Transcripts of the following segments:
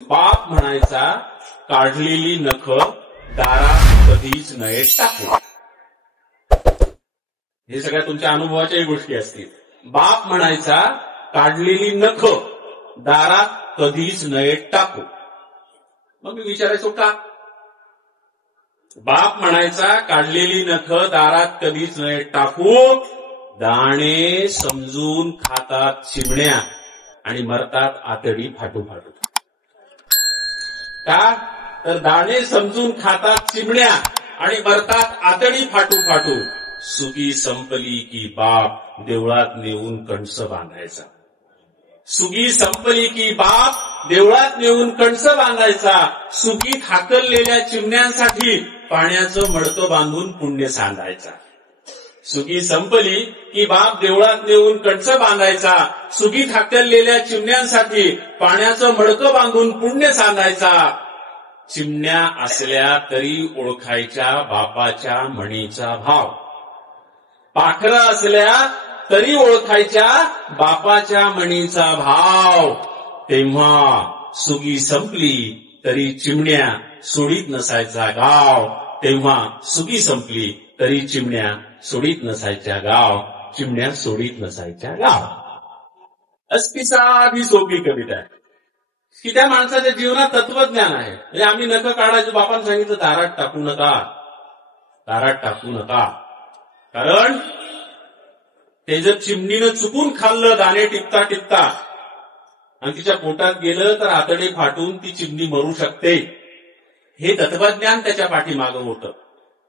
बाप म्हणायचा काढलेली नख दारात कधीच नये टाकू. हे सगळ्या तुमच्या अनुभवाच्याही गोष्टी असतील. बाप म्हणायचा काढलेली नख दारात कधीच नये टाकू. मग मी विचारायचो का? बाप म्हणायचा काढलेली नख दारात कधीच नये टाकू, दाणे समजून खातात चिमण्या आणि मरतात आतडी फाटू फाटू. का? तर दाणे समजून खातात चिमण्या आणि मरतात आतडी फाटू फाटू. सुगी संपली की बाप देवळात नेऊन कणस बांधायचा. सुगी संपली की बाप देवळात नेऊन कणस बांधायचा. सुगीत हाकललेल्या चिमण्यांसाठी पाण्याचं मडकं बांधून पुण्य सांडायचा. सुगी संपली की बाप देवळात नेऊन कणस बांधायचा. सुगीत हाकललेल्या चिमण्यांसाठी पाण्याचं मडकं बांधून पुण्य सांडायचा. चिमण्या असल्या तरी ओळखायच्या बापाच्या म्हणीचा भाव. पाखरं असल्या तरी ओळखायच्या बापाच्या म्हणीचा भाव. तेव्हा सुगी संपली तरी चिमण्या सोडीत नसायचा गाव. तेव्हा सुगी संपली तरी चिमण्या सोडीत नसायच्या गाव. चिमण्या सोडीत नसायच्या गाव. असती साधी सोपी कविता आहे की त्या माणसाच्या जीवनात तत्वज्ञान आहे. म्हणजे आम्ही नख काढायचं, बापानं सांगितलं दारात टाकू नका, दारात टाकू नका. कारण ते जर चिमणीनं चुकून खाल्लं दाणे टिपता टिपता आणि तिच्या पोटात गेलं तर आतडे फाटून ती चिमणी मरू शकते. हे तत्वज्ञान त्याच्या पाठीमागं होतं.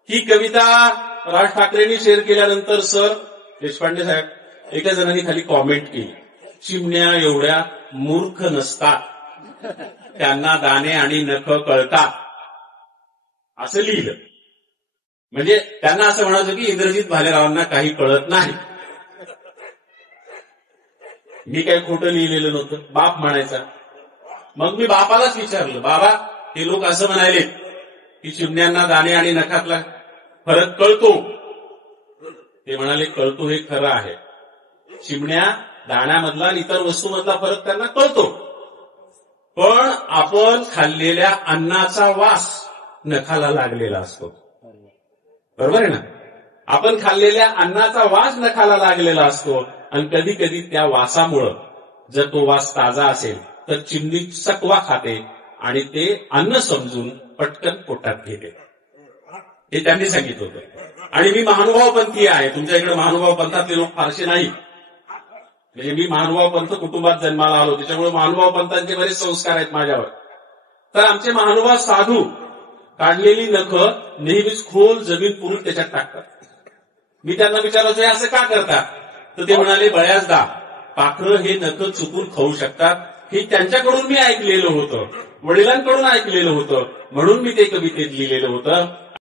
ही कविता राज ठाकरेंनी शेअर केल्यानंतर सर देशपांडे साहेब एका जणांनी खाली कॉमेंट केली, चिमण्या एवढ्या मूर्ख नसतात, त्यांना दाणे आणि नख कळतात, असं लिहिलं. म्हणजे त्यांना असं म्हणायचं की इंद्रजित भालेरावांना काही कळत नाही. मी काही खोटं लिहिलेलं नव्हतं. बाप म्हणायचा. मग मी बापालाच विचारलं, बाबा हे लोक असं म्हणाले की चिमण्यांना दाणे आणि नखातला फरक कळतो. ते म्हणाले कळतो हे खरं आहे. चिमण्या दाण्यामधला आणि इतर वस्तूमधला फरक त्यांना कळतो. पण आपण खाल्लेल्या अन्नाचा वास नखाला लागलेला असतो. बरोबर आहे ना? आपण खाल्लेल्या अन्नाचा वास नखाला लागलेला असतो आणि कधी कधी त्या वासामुळं जर तो वास ताजा असेल तर चिमणी चकवा खाते आणि ते अन्न समजून पटकन पोटात घेते. हे त्यांनी सांगितलं होतं. आणि मी महानुभावपंथी आहे. तुमच्या इकडे महानुभाव पंथातले लोक फारसे नाही. म्हणजे मी महानुभाव पंथ कुटुंबात जन्माला आलो, त्याच्यामुळे महानुभाव पंथांचे बरेच संस्कार आहेत माझ्यावर. तर आमचे महानुभाव साधू काढलेली नख नेहमीच खोल जमीन पुरून त्याच्यात टाकतात. मी त्यांना विचारायचो हे असं का करतात? तर ते म्हणाले बऱ्याचदा पाखरं हे नख चुकून खाऊ शकतात. हे त्यांच्याकडून मी ऐकलेलं होतं, वडिलांकडून ऐकलेलं होतं, म्हणून मी ते कवितेत लिहिलेलं होतं.